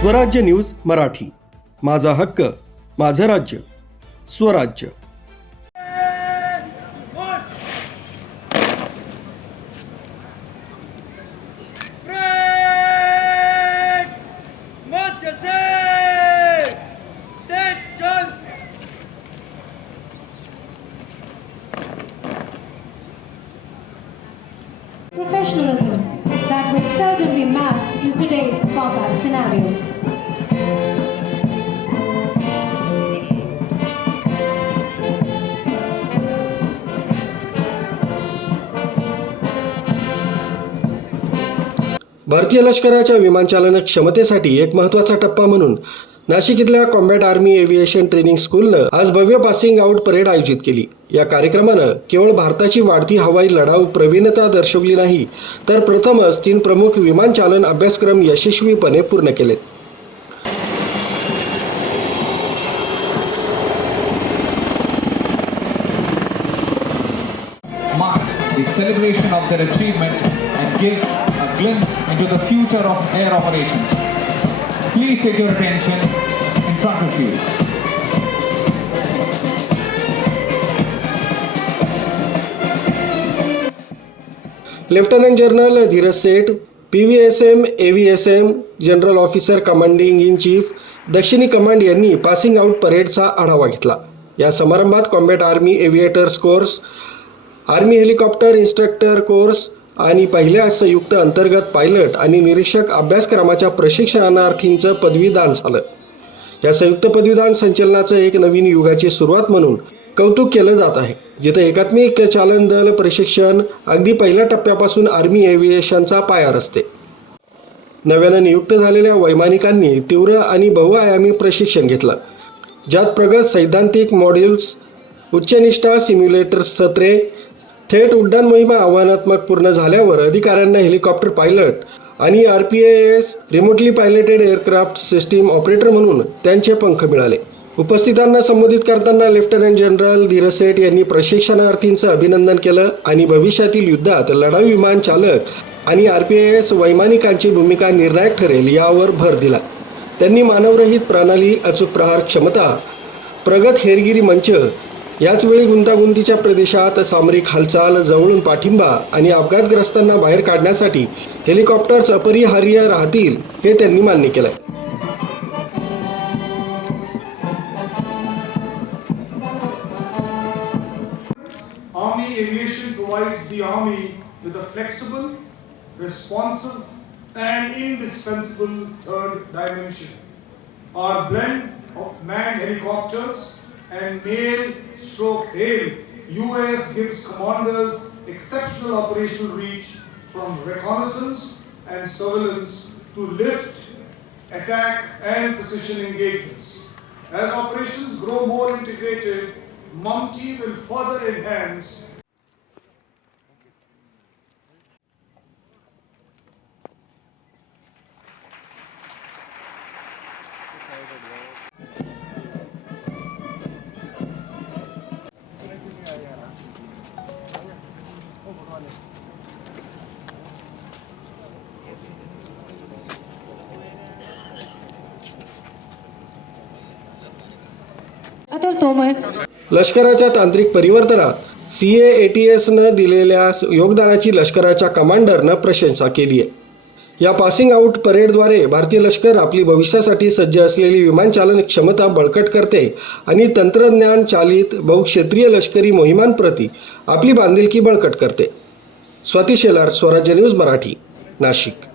स्वराज्य न्यूज़ मराठी माझा हक्क माझं राज्य स्वराज्य Professionalism that would seldom be matched in today's combat scenario. भारतीय लष्कराच्या विमानचालन क्षमतेसाठी एक महत्त्वाचा टप्पा म्हणून नाशिक इथल्या कॉम्बॅट आर्मी एव्हिएशन ट्रेनिंग स्कूलनं आज भव्य पासिंग आऊट परेड आयोजित केली. या कार्यक्रमानं केवळ भारताची वाढती हवाई लढाऊ प्रवीणता दर्शवली नाही तर प्रथमच तीन प्रमुख विमानचालन अभ्यासक्रम यशस्वीपणे पूर्ण केलेत. The celebration of their achievement and gives glimpse into the future of air operations. Please take your attention in front of you. Lieutenant general Dhiraj Seth P V S M A V S M general officer commanding in chief दक्षिणी command यांनी passing out परेडचा आढावा घेतला या समारंभात combat army aviators course army helicopter instructor course आणि पहिल्या संयुक्त अंतर्गत पायलट आणि निरीक्षक अभ्यासक्रमाच्या प्रशिक्षणार्थींचं पदवीदान झालं. या संयुक्त पदवीदान संचलनाचं एक नवीन युगाची सुरुवात म्हणून कौतुक केलं जात आहे. जिथं एकात्मिक चालन दल प्रशिक्षण अगदी पहिल्या टप्प्यापासून आर्मी एव्हिएशनचा पाया रचते. नव्यानं नियुक्त झालेल्या वैमानिकांनी तीव्र आणि बहुआयामी प्रशिक्षण घेतलं. ज्यात प्रगत सैद्धांतिक मॉड्यूल्स उच्चनिष्ठा सिम्युलेटर सत्रे थेट उड्डाण मोहिमा आव्हानात्मक पूर्ण झाल्यावर अधिकाऱ्यांना हेलिकॉप्टर पायलट आणि R P S remotely piloted aircraft system operator म्हणून त्यांचे पंख मिळाले. उपस्थितांना संबोधित करताना लेफ्टनंट जनरल धीरज सेठ यांनी प्रशिक्षणार्थींचं अभिनंदन केलं आणि भविष्यातील युद्धात लढाऊ विमान चालक आणि आर पी एस वैमानिकांची भूमिका निर्णायक ठरेल यावर भर दिला. त्यांनी मानवरहित प्रणाली अचूक प्रहार क्षमता प्रगत हेरगिरी मंच याचवेळी गुंतागुंतीच्या प्रदेशात सामरिक हालचाल जवळून पाठिंबा आणि अपघातग्रस्तांना बाहेर काढण्यासाठी हेलिकॉप्टर्स अपरिहार्य राहतील हे त्यांनी मान्य केलं आहे and mail stroke hail UAS gives commanders exceptional operational reach from reconnaissance and surveillance to lift, attack, and precision engagements. As operations grow more integrated, MUMT will further enhance Atul Tomar. लष्कराच्या तांत्रिक परिवर्तनात सी ए ए टी एसनं दिलेल्या योगदानाची लष्कराच्या कमांडरनं प्रशंसा केली आहे. या passing out परेडद्वारे भारतीय लष्कर आपली भविष्यासाठी सज्ज असलेली विमानचालन क्षमता बळकट करते आणि तंत्रज्ञान चालित बहुक्षेत्रीय लष्करी मोहिमांप्रती आपली बांधिलकी बळकट करते. स्वाती शेलार स्वराज्य न्यूज मराठी नाशिक.